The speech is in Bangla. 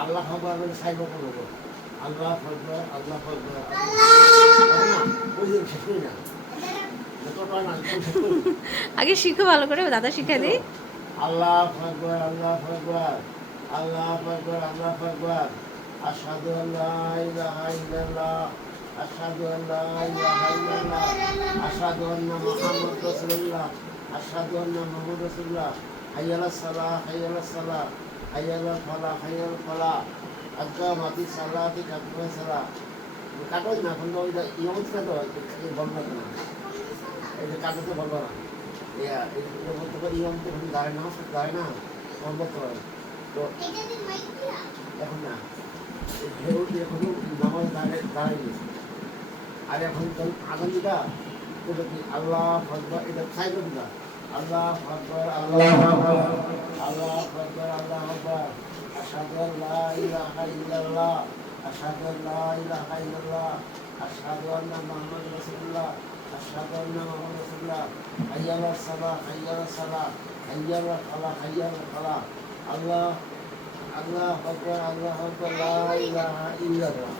আল্লাহ খবর সাইব করবো আল্লাহ ফজর আল্লাহ ফজর না আগে শিখো ভালো করে, দাদা শিখা দিই। আল্লাহ ফজর আল্লাহ ফজর আল্লাহ ফজর আল্লাহ ফজর আশহাদু আল্লা ইলাহা ইল্লাল্লাহ আশহাদু আল্লা ইলাহা ইল্লাল্লাহ আশহাদু আন্না মুহাম্মাদুর রাসূলুল্লাহ আশহাদু আন্না মুহাম্মাদুর রাসূলুল্লাহ হাইয়া আলাস সালাহ হাইয়া আলাস সালাহ হাইয়া আলাল ফালাহ হাইয়া আলাল ফালাহ আকামাতি সালাতি কাতমা সালাহ কাটো না এখন তো ওইটা ইমামতটা তো বলবো না এই যে কাটোতে বলবো না ইয়া এটা বলতে পারি ইমামত এখন দাঁড়ায় না দাঁড়ায় না কম বলতে পারে তো এখন না ঢেউ এখন নামাজ দাঁড়ায় গেছে আর এখন আগাম যেটা ওটা কি আল্লাহ ফজর এটা সাইড দিটা আল্লাহ ফজর আল্লাহ আল্লাহ ফজর আল্লাহ আকবার আশহাদু আল্লা ইলাহা ইল্লাল্লাহ আশহাদু আল্লা ইলাহা ইল্লাল্লাহ আশহাদু আন্না মুহাম্মাদুর রাসূলুল্লাহ আশহাদু আন্না মুহাম্মাদুর রাসূলুল্লাহ হাইয়া আলাস সালাহ হাইয়া আলাস সালাহ হাইয়া আলাল ফালাহ হাইয়া আলাল ফালাহ আল্লাহ আল্লাহ আকবার আল্লাহ আকবার লা ইলাহা ইল্লাল্লাহ